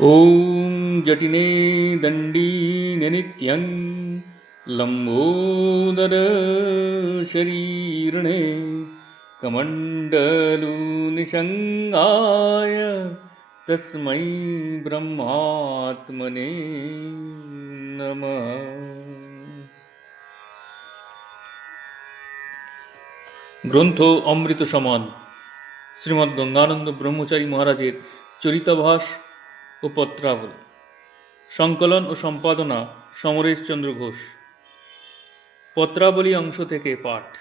ॐ जटिने दण्डीने नित्यं लम्बोदरशरीर्णे कमण्डलुनिषङ्गाय तस्मै ब्रह्मात्मने नमः গ্রন্থ অমৃত সমান শ্রীমদ্ গঙ্গানন্দ ব্রহ্মচারী মহারাজের চরিতাভাস ও পত্রাবলী সংকলন ও সম্পাদনা সমরেশ চন্দ্র ঘোষ। পত্রাবলী অংশ থেকে পাঠ।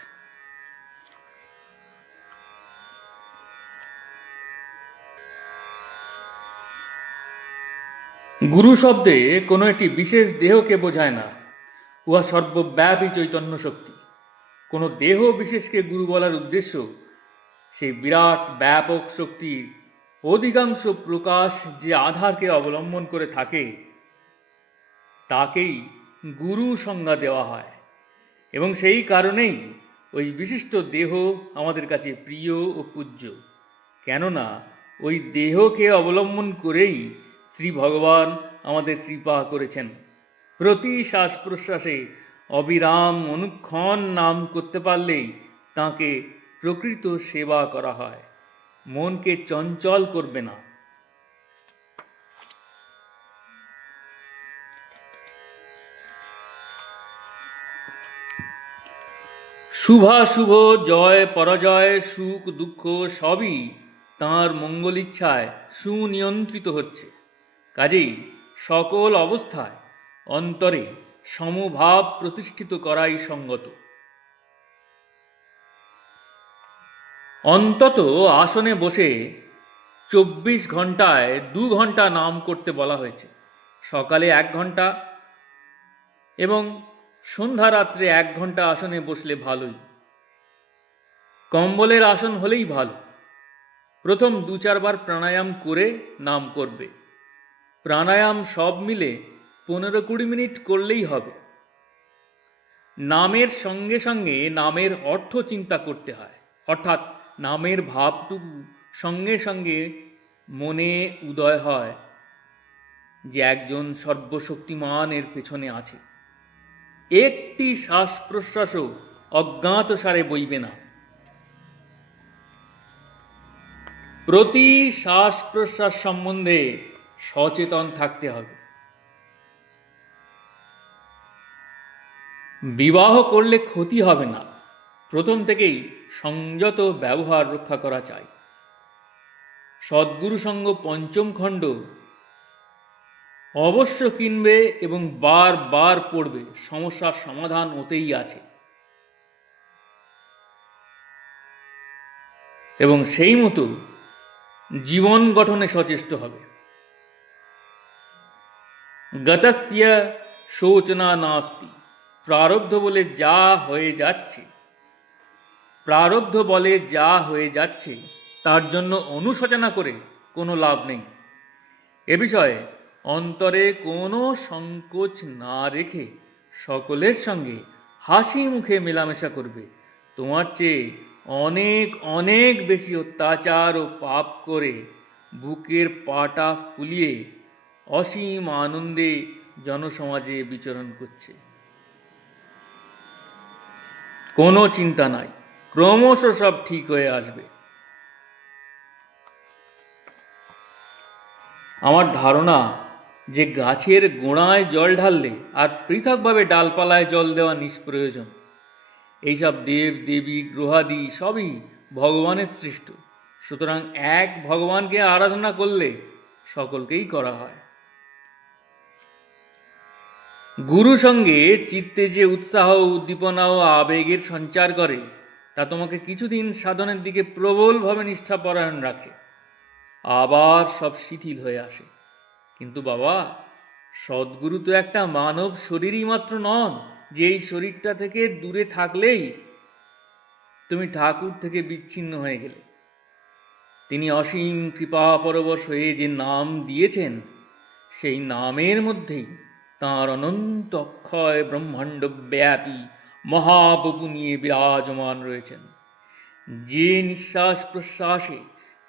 গুরু শব্দে কোনো একটি বিশেষ দেহকে বোঝায় না। উহা সর্বব্যাপী চৈতন্য শক্তি। কোনো দেহ বিশেষকে গুরু বলার উদ্দেশ্য সেই বিরাট ব্যাপক শক্তির অধিকাংশ প্রকাশ যে আধারকে অবলম্বন করে থাকে, তাকেই গুরু সংজ্ঞা দেওয়া হয়। এবং সেই কারণেই ওই বিশিষ্ট দেহ আমাদের কাছে প্রিয় ও পূজ্য। কেননা, ওই দেহকে অবলম্বন করেই শ্রী ভগবান আমাদের কৃপা করেছেন। প্রতি শ্বাস প্রশ্বাসে অবিরাম অনুক্ষণ নাম করতে পারলেই তাকে প্রকৃত সেবা করা হয়। মনকে চঞ্চল করবে না। শুভাশুভ, জয় পরাজয়, সুখ, দুঃখ সবই তাঁর মঙ্গল ইচ্ছায় সুনিয়ন্ত্রিত হচ্ছে। কাজেই সকল অবস্থায় অন্তরে সমভাব প্রতিষ্ঠিত করাই সঙ্গত। অন্তত আসনে বসে চব্বিশ ঘন্টায় দু ঘণ্টা নাম করতে বলা হয়েছে। সকালে এক ঘণ্টা এবং সন্ধ্যা রাত্রে এক ঘণ্টা আসনে বসলে ভালোই। কম্বলের আসন হলেই ভালো। প্রথম দু চারবার প্রাণায়াম করে নাম করবে। প্রাণায়াম সব মিলে পনেরো কুড়ি মিনিট করলেই হবে। নামের সঙ্গে সঙ্গে নামের অর্থ চিন্তা করতে হয়। অর্থাৎ নামের ভাবটুকু সঙ্গে সঙ্গে মনে উদয় হয় যে একজন সর্বশক্তিমান এর পেছনে আছে। একটি শ্বাস প্রশ্বাসও অজ্ঞাত সারে বইবে না। প্রতি শ্বাস প্রশ্বাস সম্বন্ধে সচেতন থাকতে হবে। বিবাহ করলে ক্ষতি হবে না। প্রথম থেকেই সংযত ব্যবহার রক্ষা করা চাই। সদ্গুরু সঙ্গ পঞ্চম খণ্ড, অবশ্য কিনবে এবং বার বার পড়বে, সমস্যার সমাধান ওতেই আছে। এবং সেই মতো জীবন গঠনে সচেষ্ট হবে। গতস্য শোচনা নাস্তি, প্রারব্ধ বলে যা হয়ে যাচ্ছে। প্রারব্ধ বলে যা হয়ে যাচ্ছে, তার জন্য অনুশোচনা করে কোনো লাভ নেই। এ বিষয়ে অন্তরে কোনো সংকোচ না রেখে সকলের সঙ্গে হাসি মুখে মেলামেশা করবে। তোমার চেয়ে অনেক অনেক বেশি অত্যাচার ও পাপ করে বুকের পাটা ফুলিয়ে অসীম আনন্দে জনসমাজে বিচরণ করছে। কোনো চিন্তা নাই। ক্রমশ সব ঠিক হয়ে আসবে। আমার ধারণা যে গাছের গোড়ায় জল ঢাললে আর পৃথকভাবে ডালপালায় জল দেওয়া নিষ্প্রয়োজন। এইসব দেব, দেবী, গ্রহাদি সবই ভগবানের সৃষ্ট। সুতরাং এক ভগবানকে আরাধনা করলে সকলকেই করা হয়। গুরু সঙ্গে চিত্তে যে উৎসাহ, উদ্দীপনা ও আবেগের সঞ্চার করে তা তোমাকে কিছুদিন সাধনের দিকে প্রবলভাবে নিষ্ঠাপরায়ণ রাখে। আবার সব শিথিল হয়ে আসে। কিন্তু বাবা, সদ্গুরু তো একটা মানব শরীরই মাত্র নন, যে এই শরীরটা থেকে দূরে থাকলেই তুমি ঠাকুর থেকে বিচ্ছিন্ন হয়ে গেলে। তিনি অসীম কৃপা পরবশ হয়ে যে নাম দিয়েছেন, সেই নামের মধ্যেই তাঁর অনন্ত অক্ষয় ব্রহ্মাণ্ড ব্যাপী মহাবপু নিয়ে বিরাজমান রয়েছেন। যে নিঃশ্বাস প্রশ্বাসে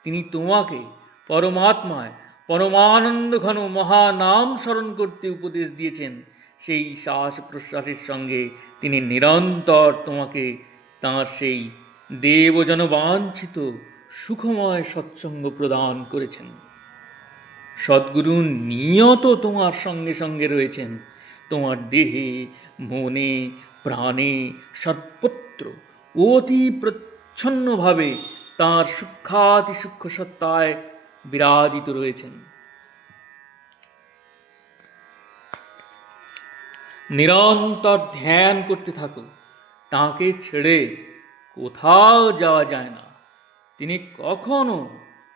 তিনি তোমাকে পরমাত্মায় পরমানন্দ ঘন মহানাম স্মরণ করতে উপদেশ দিয়েছেন, সেই শ্বাস প্রশ্বাসের সঙ্গে তিনি নিরন্তর তোমাকে তাঁর সেই দেবজন বাঞ্ছিত সুখময় সৎসঙ্গ প্রদান করেছেন। সদ্গুরু নিয়ত তোমার সঙ্গে সঙ্গে রয়েছেন। তোমার দেহে, মনে প্রাণে সর্বত্র অতি প্রচ্ছন্নভাবে তাঁর সূক্ষাতি সূক্ষ্ম সত্তায় বিরাজিত রয়েছেন। নিরন্তর ধ্যান করতে থাকো তাকে ছেড়ে কোথাও যাওয়া যায় না। তিনি কখনো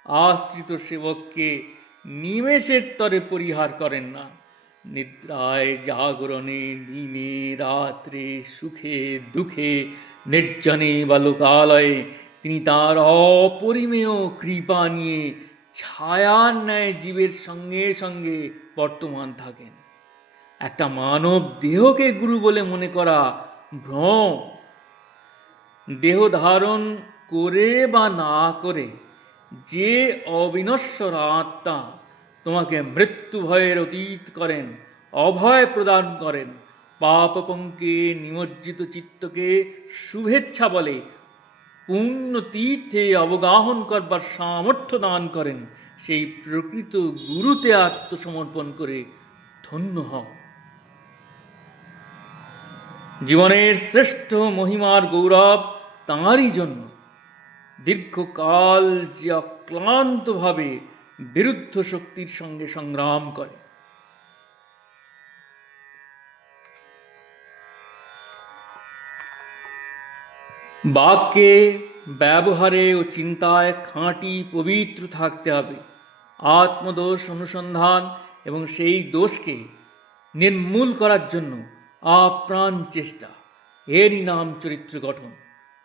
আশ্রিত সেবককে নিমেষের তরে পরিহার করেন না। নিদ্রায় জাগরণে দিনে রাত্রে সুখে দুঃখে নির্জনে বা লোকালয়ে তিনি তার অপরিমেয় কৃপা নিয়ে ছায়ার ন্যায় জীবের সঙ্গে সঙ্গে বর্তমান থাকেন। একটা মানব দেহকে গুরু বলে মনে করা ভ্রম। দেহ ধারণ করে বা না করে যে অবিনশ্বর আত্মা তোমাকে মৃত্যু ভয়ের অতীত করেন, অভয় প্রদান করেন। পাপপঙ্কে নিমজ্জিত চিত্তকে শুভেচ্ছা বলে, পূর্ণ তীর্থে অবগাহন করবার সামর্থ্য দান করেন। সেই প্রকৃত গুরুতে আত্মসমর্পণ করে ধন্য হও। জীবনের শ্রেষ্ঠ মহিমার গৌরব তাঁরই জন্য। দীর্ঘকাল যে অক্লান্তভাবে বিরুদ্ধ শক্তির সঙ্গে সংগ্রাম করে। বাক্যে, ব্যবহারে ও চিন্তায় খাঁটি পবিত্র থাকতে হবে। আত্মদোষ অনুসন্ধান এবং সেই দোষকে নির্মূল করার জন্য আপ্রাণ চেষ্টা। এরই নাম চরিত্র গঠন।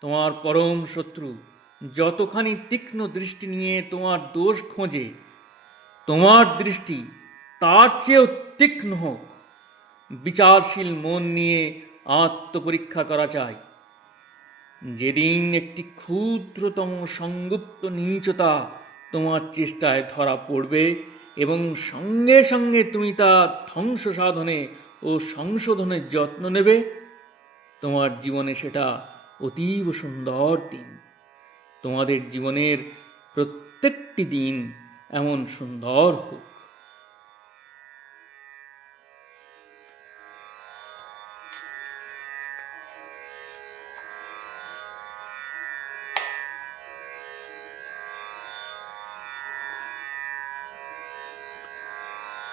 তোমার পরম শত্রু যতখানি তীক্ষ্ণ দৃষ্টি নিয়ে তোমার দোষ খোঁজে তোমার দৃষ্টি তার চেয়েও তীক্ষ্ণ হোক। বিচারশীল মন নিয়ে আত্মপরীক্ষা করা চাই যেদিন একটি ক্ষুদ্রতম সংগুপ্ত নীচতা তোমার চেষ্টায় ধরা পড়বে এবং সঙ্গে সঙ্গে তুমি তা ধ্বংস সাধনে ও সংশোধনের যত্ন নেবে, তোমার জীবনে সেটা অতীব সুন্দর দিন। তোমাদের জীবনের প্রত্যেকটি দিন এমন সুন্দর হোক।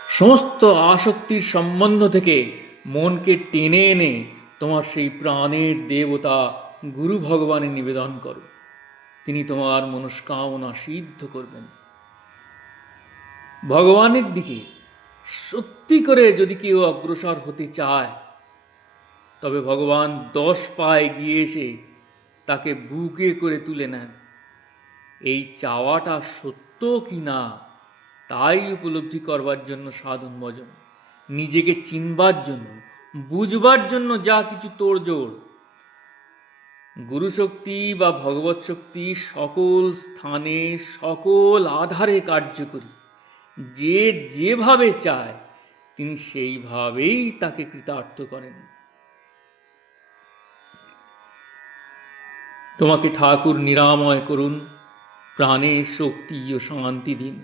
সমস্ত আসক্তির সম্বন্ধ থেকে মনকে টেনে এনে তোমার সেই প্রাণের দেবতা গুরু ভগবানের নিবেদন করো। তিনি তোমার মনস্কামনা সিদ্ধ করবেন। ভগবানের দিকে সত্যি করে যদি কেউ অগ্রসর হতে চায়, তবে ভগবান দশ পায়ে গিয়ে এসে তাকে বুকে করে তুলে নেন। এই চাওয়াটা সত্য কি না, তাই উপলব্ধি করবার জন্য সাধন ভজন, নিজেকে চিনবার জন্য, বুঝবার জন্য যা কিছু তোড়জোড়। গুরুশক্তি বা ভগবত শক্তি সকল স্থানে, সকল আধারে কার্যকরী। যে যেভাবে চায়, তিনি সেইভাবেই তাকে কৃতার্থ করেন। তোমাকে ঠাকুর নিরাময় করুন, প্রাণে শক্তি ও শান্তি দিন।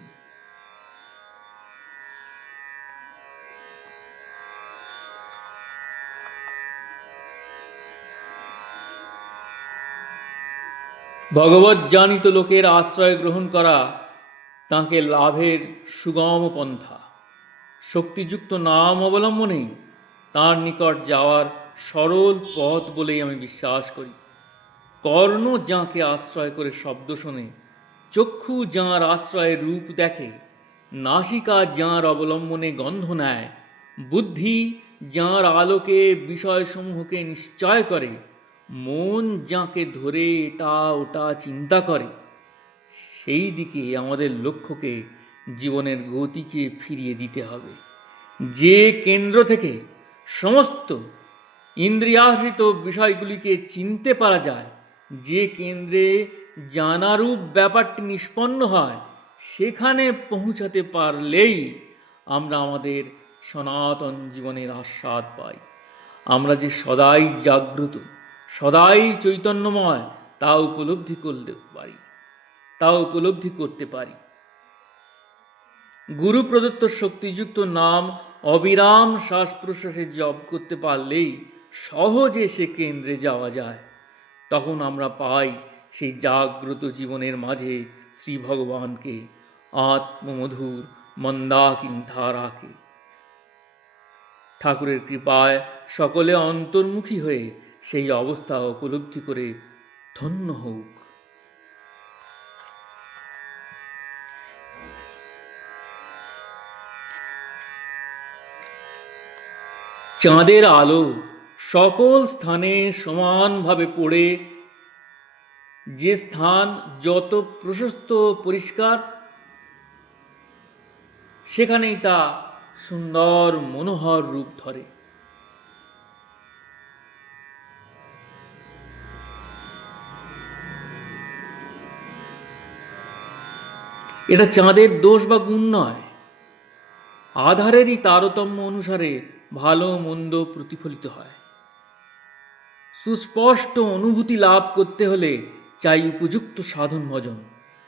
ভগবত জানিত লোকের আশ্রয় গ্রহণ করা তাকে লাভের সুগম পন্থা। শক্তিযুক্ত নাম অবলম্বনেই তার নিকট যাওয়ার সরল পথ বলেই আমি বিশ্বাস করি। কর্ণ যাঁকে আশ্রয় করে শব্দ শোনে, চক্ষু যাঁর আশ্রয়ে রূপ দেখে, নাসিকা যাঁর অবলম্বনে গন্ধ নেয়, বুদ্ধি যাঁর আলোকে বিষয়সমূহকে নিশ্চয় করে, মন যাঁকে ধরে এটা ওটা চিন্তা করে। সেই দিকে আমাদের লক্ষ্যকে জীবনের গতিকে ফিরিয়ে দিতে হবে। যে কেন্দ্র থেকে সমস্ত ইন্দ্রিয়াহৃত বিষয়গুলিকে চিনতে পারা যায়, যে কেন্দ্রে জানারূপ ব্যাপারটি নিষ্পন্ন হয়, সেখানে পৌঁছাতে পারলেই আমরা আমাদের সনাতন জীবনের আস্বাদ পাই। আমরা যে সদাই জাগ্রত, সদাই চৈতন্যময় তা উপলব্ধি করতে পারি। তা উপলব্ধি করতে পারি। গুরু প্রদত্ত শক্তিযুক্ত নাম অবিরাম শ্বাস প্রশ্বাসে জপ করতে পারলেই সহজে সে কেন্দ্রে যাওয়া যায়। তখন আমরা পাই সেই জাগ্রত জীবনের মাঝে শ্রী ভগবানকে, আত্মমধুর মন্দাকিনী ধারাকে। ঠাকুরের কৃপায় সকলে অন্তর্মুখী হয়ে সেই অবস্থা উপলব্ধি করে ধন্য হোক। চাঁদের আলো সকল স্থানে সমানভাবে পড়ে। যে স্থান যত প্রশস্ত, পরিষ্কার, সেখানেই তা সুন্দর, মনোহর রূপ ধরে। এটা চাঁদের দোষ বা গুণ নয়। আধারেরই তারতম্য অনুসারে ভালো মন্দ প্রতিফলিত হয়। সুস্পষ্ট অনুভূতি লাভ করতে হলে চাই উপযুক্ত সাধন ভজন।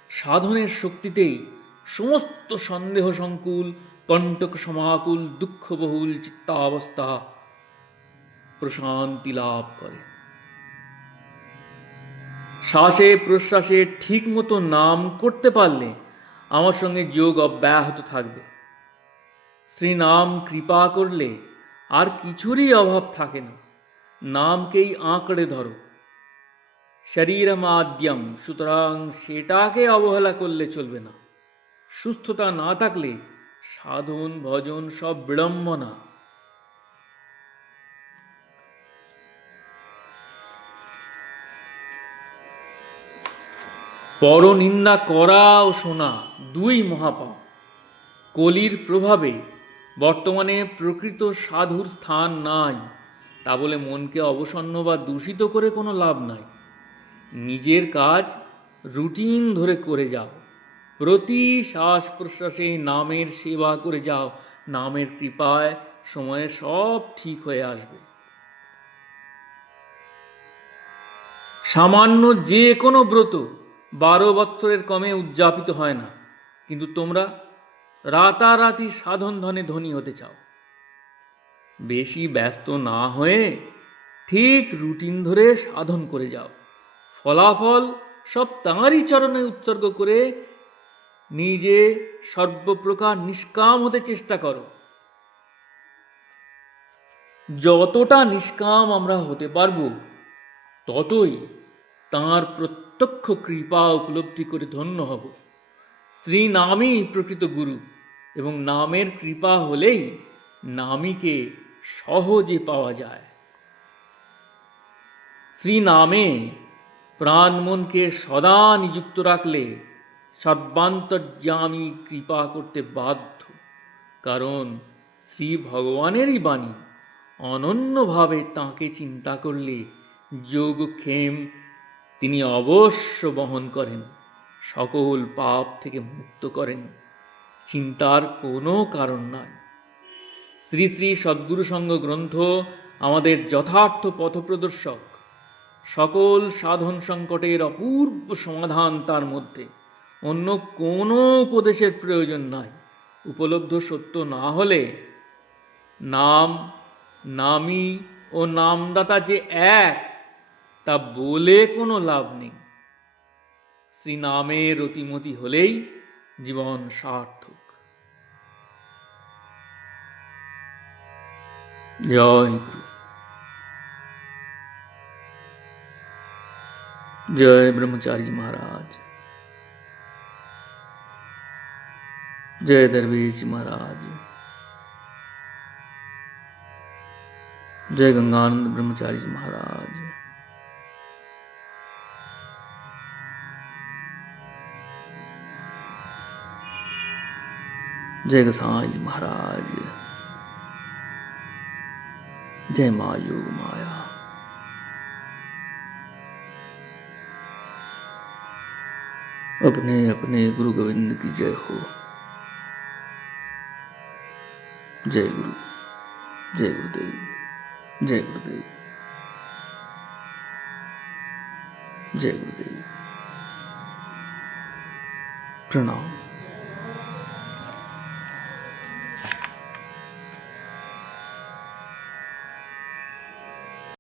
সাধনের শক্তিতেই সমস্ত সন্দেহ সংকুল, কণ্টক সমাকুল দুঃখবহুল চিত্তাবস্থা প্রশান্তি লাভ করে। শ্বাসে প্রশ্বাসে ঠিক মতো নাম করতে পারলে আমার সঙ্গে যোগ অব্যাহত থাকবে। শ্রীনাম কৃপা করলে আর কিছুরই অভাব থাকে না। নামকেই আঁকড়ে ধরো। শরীরমাদ্যম, সুতরাং সেটাকে অবহেলা করলে চলবে না। সুস্থতা না থাকলে সাধন, ভজন সব বিড়ম্বনা পরনিন্দা করা ও শোনা দুই মহাপাপ। কলির প্রভাবে বর্তমানে প্রকৃত সাধুর স্থান নাই। তা বলে মনকে অবসন্ন বা দূষিত করে কোনো লাভ নাই। নিজের কাজ রুটিন ধরে করে যাও। প্রতি শ্বাস প্রশ্বাসে নামের সেবা করে যাও। নামের কৃপায় সময়ে সব ঠিক হয়ে আসবে। সামান্য যে কোনো ব্রত বারো বৎসরের কমে উদযাপিত হয় না। কিন্তু তোমরা রাতারাতি সাধন ধনে ধনী হতে চাও। বেশি ব্যস্ত না হয়ে ঠিক রুটিন ধরে সাধন করে যাও। ফলাফল সব তাঁরই চরণে উৎসর্গ করে নিজে সর্বপ্রকার নিষ্কাম হতে চেষ্টা করো। যতটা নিষ্কাম আমরা হতে পারব, ততই তাঁর প্রত্যক্ষ কৃপা উপলব্ধি করে ধন্য হব। শ্রী নামই প্রকৃত গুরু। এবং নামের কৃপা হলেই নামীকে সহজে পাওয়া যায়। শ্রী নামে প্রাণ মনকে সদা নিযুক্ত রাখলে সর্বান্তর্যামী কৃপা করতে বাধ্য। কারণ শ্রী ভগবানেরই বাণী, অনন্যভাবে তাঁকে চিন্তা করলে যোগক্ষেম তিনি অবশ্য বহন করেন, সকল পাপ থেকে মুক্ত করেন। চিন্তার কোনো কারণ নাই। শ্রী শ্রী সদ্গুরু সঙ্গ গ্রন্থ আমাদের যথার্থ পথপ্রদর্শক। সকল সাধন সংকটের অপূর্ব সমাধান তার মধ্যে। অন্য কোনো উপদেশের প্রয়োজন নাই। উপলব্ধ সত্য না হলে নাম, নামী ও নামদাতা যে এক, তা বলে কোনো লাভ নেই। শ্রীনামের অতিমতি হলেই জীবন সার্থক। rồi जय ब्रह्मचारी जी महाराज। जय दरवेश जी महाराज। जय गंगानंद ब्रह्मचारी जी महाराज। जय गसाई जी महाराज। जय माँ योग माया। अपने अपने गुरु गोविंद की जय हो। जय गुरु, जय गुरुदेव जय गुरुदेव जय गुरुदेव। प्रणाम।